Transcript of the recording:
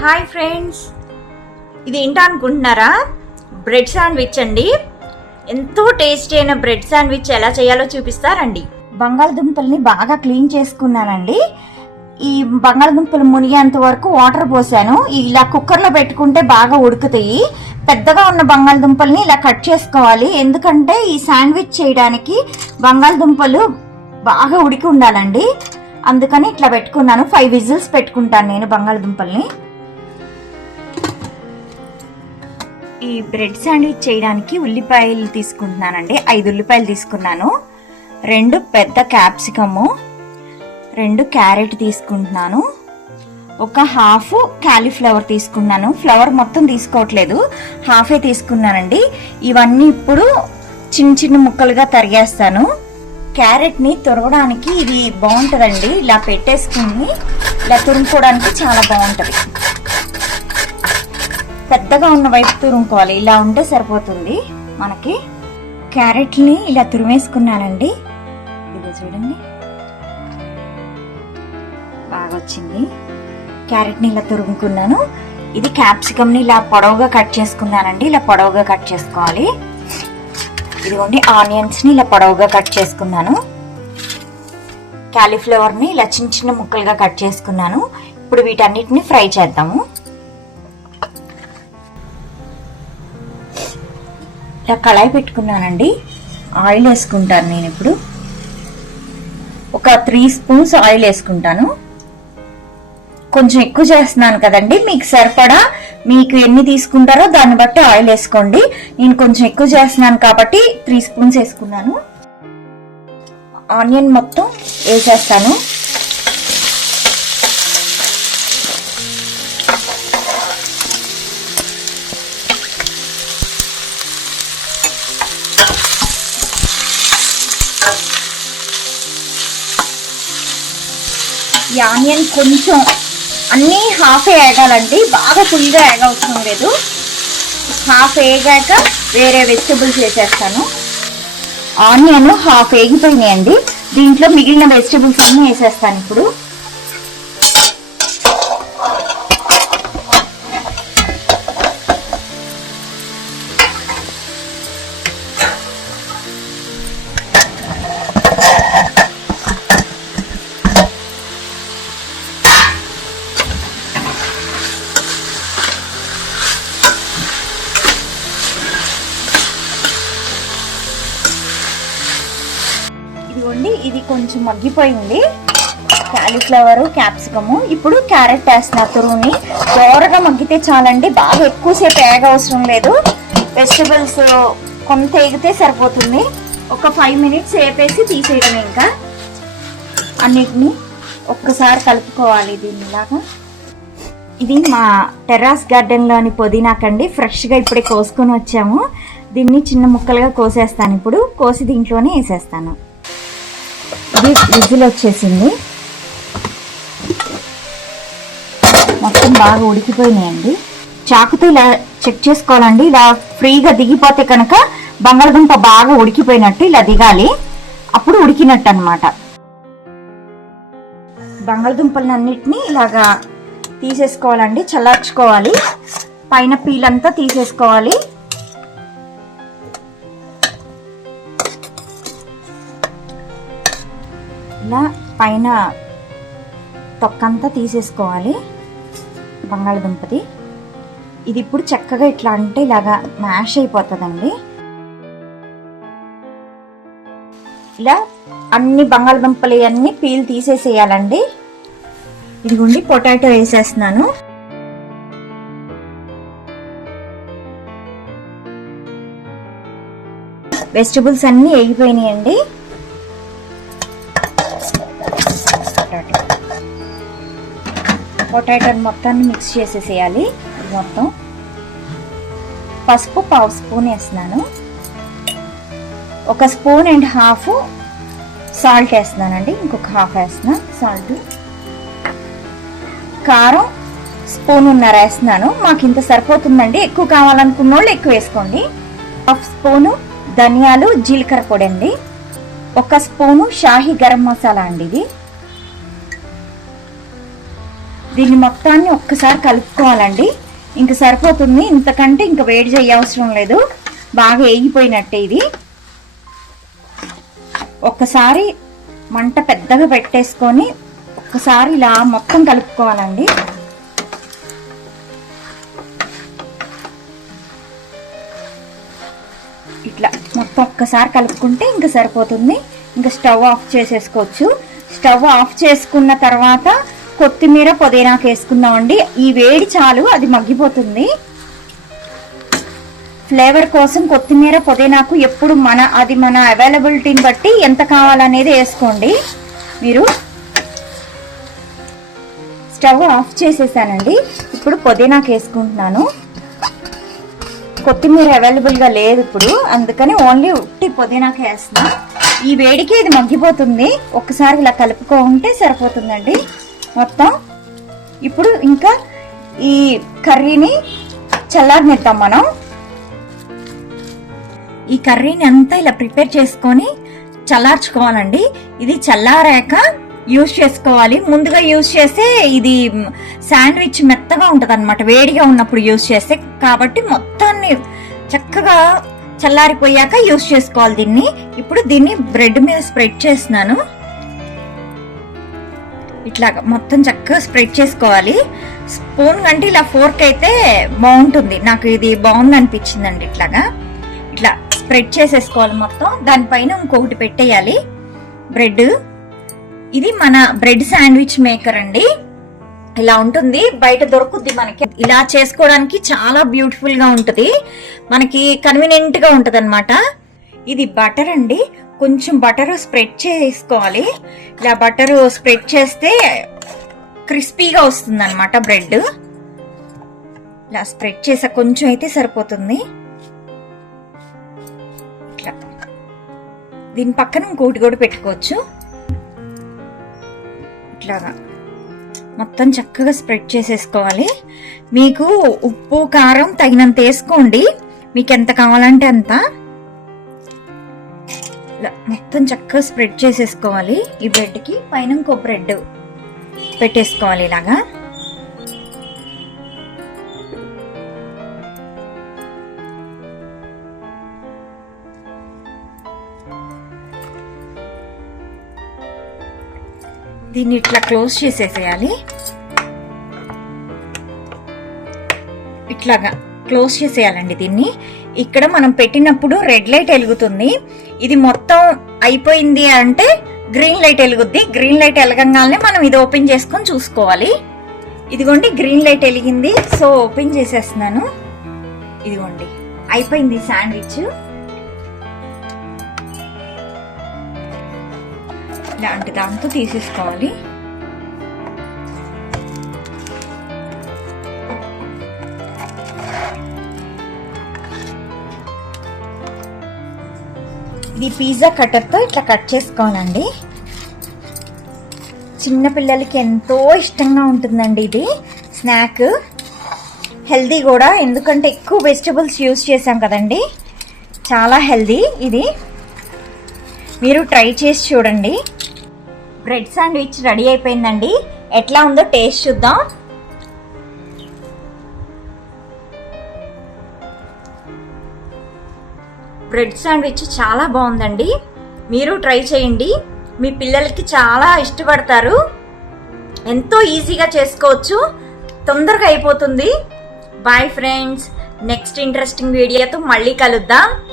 Hi friends, ఇది ఏంటో అనుకుంటున్నారా? బ్రెడ్ శాండ్విచ్ అండి. ఎంతో టేస్టీ అయిన బ్రెడ్ శాండ్విచ్ ఎలా చేయాలో చూపిస్తారండి. బంగాళదుంపల్ని బాగా క్లీన్ చేసుకున్నానండి. ఈ బంగాళదుంపలు మునిగేంత వరకు వాటర్ పోసాను. ఇలా కుక్కర్లో పెట్టుకుంటే బాగా ఉడుకుతాయి. పెద్దగా ఉన్న బంగాళదుంపల్ని ఇలా కట్ చేసుకోవాలి, ఎందుకంటే ఈ శాండ్విచ్ చేయడానికి బంగాళదుంపలు బాగా ఉడికి ఉండాలండి. అందుకని ఇట్లా పెట్టుకున్నాను. 5 విజిల్స్ పెట్టుకుంటాను నేను బంగాళదుంపల్ని. ఈ బ్రెడ్ శాండ్విచ్ చేయడానికి ఉల్లిపాయలు తీసుకుంటున్నానండి. 5 ఉల్లిపాయలు తీసుకున్నాను. 2 పెద్ద క్యాప్సికము, 2 క్యారెట్ తీసుకుంటున్నాను. ఒక హాఫ్ కాలీఫ్లవర్ తీసుకున్నాను. ఫ్లవర్ మొత్తం తీసుకోవట్లేదు, హాఫే తీసుకున్నానండి. ఇవన్నీ ఇప్పుడు చిన్న చిన్న ముక్కలుగా తరిగేస్తాను. క్యారెట్ ని తురగడానికి ఇది బాగుంటుందండి. ఇలా పెట్టేసుకుని ఇలా తురుముకోవడానికి చాలా బాగుంటుంది. పెద్దగా ఉన్న వైపు తురుముకోవాలి, ఇలా ఉంటే సరిపోతుంది మనకి. క్యారెట్ ని ఇలా తురిమేసుకున్నానండి. ఇది చూడండి, బాగా వచ్చింది. క్యారెట్ ని ఇలా తురుముకున్నాను. ఇది క్యాప్సికమ్ ని ఇలా పొడవుగా కట్ చేసుకున్నానండి. ఇలా పొడవుగా కట్ చేసుకోవాలి. ఇదిగోండి, ఆనియన్స్ ని ఇలా పొడవుగా కట్ చేసుకున్నాను. కాలీఫ్లవర్ ని ఇలా చిన్న చిన్న ముక్కలుగా కట్ చేసుకున్నాను. ఇప్పుడు వీటన్నిటిని ఫ్రై చేద్దాము. ఇలా కళాయి పెట్టుకున్నానండి. ఆయిల్ వేసుకుంటాను నేను. ఇప్పుడు ఒక 3 స్పూన్స్ ఆయిల్ వేసుకుంటాను. కొంచెం ఎక్కువ చేస్తున్నాను కదండి, మీకు సరిపడా మీకు ఎన్ని తీసుకుంటారో దాన్ని బట్టి ఆయిల్ వేసుకోండి. నేను కొంచెం ఎక్కువ చేస్తున్నాను కాబట్టి 3 స్పూన్స్ వేసుకున్నాను. ఆనియన్ మొత్తం వేసేస్తాను. ఈ ఆనియన్ కొంచెం అన్నీ హాఫ్ వేగాలండి, బాగా ఫుల్గా అవసరం లేదు. హాఫ్ వేగాక వేరే వెజిటబుల్స్ వేసేస్తాను. ఆనియన్ హాఫ్ వేగిపోయినాయండి. దీంట్లో మిగిలిన వెజిటబుల్స్ అన్నీ వేసేస్తాను ఇప్పుడు. ఇదిగోండి, ఇది కొంచెం మగ్గిపోయింది. Cauliflower, capsicum. ఇప్పుడు క్యారెట్ వేస్తున్నా. తురుముని దోరగా మగ్గితే చాలండి, బాగా ఎక్కువసేపు వేగ అవసరం లేదు. వెజిటబుల్స్ కొంత వేగితే సరిపోతుంది. ఒక 5 మినిట్స్ వేపేసి తీసేయడం. ఇంకా అన్నిటిని ఒక్కసారి కలుపుకోవాలి దీనిలాగా. ఇది మా టెర్రాస్ గార్డెన్లోని పుదీనాకండి. ఫ్రెష్గా ఇప్పుడే కోసుకొని వచ్చాము. దీన్ని చిన్న ముక్కలుగా కోసేస్తాను. ఇప్పుడు కోసి దీంట్లోనే వేసేస్తాను. ఇది విజిల్ వచ్చేసింది. మొత్తం బాగా ఉడికిపోయినాయండి. చాకుతో ఇలా చెక్ చేసుకోవాలండి. ఇలా ఫ్రీగా దిగిపోతే కనుక బంగాళదుంప బాగా ఉడికిపోయినట్టు, ఇలా దిగాలి, అప్పుడు ఉడికినట్టు అన్నమాట. బంగాళదుంపలన్నిటినీ ఇలాగా తీసేసుకోవాలండి, చల్లార్చుకోవాలి. పైన పీలంతా తీసేసుకోవాలి. ఇలా పైన తొక్కంతా తీసేసుకోవాలి బంగాళదుంపది. ఇది ఇప్పుడు చక్కగా ఇట్లా అంటే ఇలాగా మ్యాష్ అయిపోతుందండి. ఇలా అన్ని బంగాళదుంపలు అన్ని పీల్ తీసేసేయాలండి. ఇదిగోండి, పొటాటో వేసేస్తున్నాను. వెజిటబుల్స్ అన్ని వేగిపోయినాయండి. పొటాటోని మొత్తాన్ని మిక్స్ చేసేసేయాలి. మొత్తం పసుపు 1/2 స్పూన్ వేస్తున్నాను. 1 స్పూన్ అండ్ హాఫ్ సాల్ట్ వేస్తున్నానండి. ఇంకొక హాఫ్ వేస్తున్నాను సాల్ట్. కారం 1.5 స్పూన్ వేస్తున్నాను. మాకు ఇంత సరిపోతుందండి. ఎక్కువ కావాలనుకున్న వాళ్ళు ఎక్కువ వేసుకోండి. 1/2 స్పూను ధనియాలు, జీలకర్ర పొడి అండి. 1 స్పూను షాహీ గరం మసాలా అండి. ఇది దీన్ని మొత్తాన్ని ఒక్కసారి కలుపుకోవాలండి. ఇంక సరిపోతుంది, ఇంతకంటే ఇంక వేడి చేయవసరం లేదు, బాగా వేగిపోయినట్టే. ఇది ఒక్కసారి మంట పెద్దగా పెట్టేసుకొని ఒక్కసారి ఇలా మొత్తం కలుపుకోవాలండి. ఇట్లా మొత్తం ఒక్కసారి కలుపుకుంటే ఇంకా సరిపోతుంది. ఇంకా స్టవ్ ఆఫ్ చేసేసుకోవచ్చు. స్టవ్ ఆఫ్ చేసుకున్న తర్వాత కొత్తిమీర పుదీనాకు వేసుకుందామండి. ఈ వేడి చాలు, అది మగ్గిపోతుంది. ఫ్లేవర్ కోసం కొత్తిమీర పుదీనాకు ఎప్పుడు మన అవైలబిలిటీని బట్టి ఎంత కావాలనేది వేసుకోండి. మీరు స్టవ్ ఆఫ్ చేసేసానండి. ఇప్పుడు పుదీనాకు వేసుకుంటున్నాను. కొత్తిమీర అవైలబుల్గా లేదు ఇప్పుడు, అందుకని ఓన్లీ ఉట్టి పుదీనాకు వేస్తున్నా. ఈ వేడికి ఇది మగ్గిపోతుంది. ఒక్కసారి ఇలా కలుపుకుంటే సరిపోతుందండి మొత్తం. ఇప్పుడు ఇంకా ఈ కర్రీని చల్లారనిద్దాం మనం. ఈ కర్రీని అంతా ఇలా ప్రిపేర్ చేసుకొని చల్లార్చుకోవాలండి. ఇది చల్లారాక యూజ్ చేసుకోవాలి. ముందుగా యూజ్ చేస్తే ఇది శాండ్విచ్ మెత్తగా ఉంటుంది అనమాట, వేడిగా ఉన్నప్పుడు యూజ్ చేస్తే. కాబట్టి మొత్తాన్ని చక్కగా చల్లారిపోయాక యూజ్ చేసుకోవాలి దీన్ని. ఇప్పుడు దీన్ని బ్రెడ్ మీద స్ప్రెడ్ చేస్తున్నాను. ఇట్లాగా మొత్తం చక్కగా స్ప్రెడ్ చేసుకోవాలి. స్పూన్ కంటే ఇలా ఫోర్క్ అయితే బాగుంటుంది. నాకు ఇది బాగుంది అనిపించిందండి. ఇట్లాగా ఇట్లా స్ప్రెడ్ చేసేసుకోవాలి మొత్తం. దానిపైన ఇంకొకటి పెట్టేయాలి బ్రెడ్. ఇది మన బ్రెడ్ శాండ్విచ్ మేకర్ అండి. ఇలా ఉంటుంది, బయట దొరుకుద్ది మనకి. ఇలా చేసుకోవడానికి చాలా బ్యూటిఫుల్ గా ఉంటది, మనకి కన్వీనియంట్ గా ఉంటది అనమాట. ఇది బటర్ అండి. కొంచెం బటర్ స్ప్రెడ్ చేసుకోవాలి. ఇలా బటర్ స్ప్రెడ్ చేస్తే క్రిస్పీగా వస్తుంది అనమాట బ్రెడ్. ఇలా స్ప్రెడ్ చేసా, కొంచెం అయితే సరిపోతుంది. ఇట్లా దీని పక్కన ఇంకోటి కూడా పెట్టుకోవచ్చు. ఇట్లాగా మొత్తం చక్కగా స్ప్రెడ్ చేసేసుకోవాలి. మీకు ఉప్పు కారం తగినంత వేసుకోండి, మీకు ఎంత కావాలంటే అంత. మొత్తం చక్కగా స్ప్రెడ్ చేసేసుకోవాలి. ఈ బ్రెడ్ కి పైన ఇంకో బ్రెడ్ పెట్టేసుకోవాలి ఇలాగా. దీన్ని ఇట్లా క్లోజ్ చేసేసేయాలి. ఇట్లాగా క్లోజ్ చేసేయాలండి దీన్ని. ఇక్కడ మనం పెట్టినప్పుడు రెడ్ లైట్ వెలుగుతుంది. ఇది మొత్తం అయిపోయింది అంటే గ్రీన్ లైట్ వెలుగుద్ది. గ్రీన్ లైట్ వెలగంగానే మనం ఇది ఓపెన్ చేసుకొని చూసుకోవాలి. ఇదిగోండి గ్రీన్ లైట్ వెలిగింది, సో ఓపెన్ చేసేస్తున్నాను. ఇదిగోండి అయిపోయింది శాండ్విచ్. ఇలాంటి దాంతో తీసేసుకోవాలి. ఇది పిజ్జా కట్టర్తో ఇట్లా కట్ చేసుకోవాలండి. చిన్న పిల్లలకి ఎంతో ఇష్టంగా ఉంటుందండి ఇది స్నాక్. హెల్దీ కూడా, ఎందుకంటే ఎక్కువ వెజిటబుల్స్ యూజ్ చేసాం కదండి, చాలా హెల్దీ ఇది. మీరు ట్రై చేసి చూడండి. బ్రెడ్ శాండ్విచ్ రెడీ అయిపోయిందండి. ఎట్లా ఉందో టేస్ట్ చూద్దాం. బ్రెడ్ శాండ్విచ్ చాలా బాగుందండి, మీరు ట్రై చేయండి. మీ పిల్లలకి చాలా ఇష్టపడతారు. ఎంతో ఈజీగా చేసుకోవచ్చు, తొందరగా అయిపోతుంది. బాయ్ ఫ్రెండ్స్, నెక్స్ట్ ఇంట్రెస్టింగ్ వీడియోతో మళ్ళీ కలుద్దాం.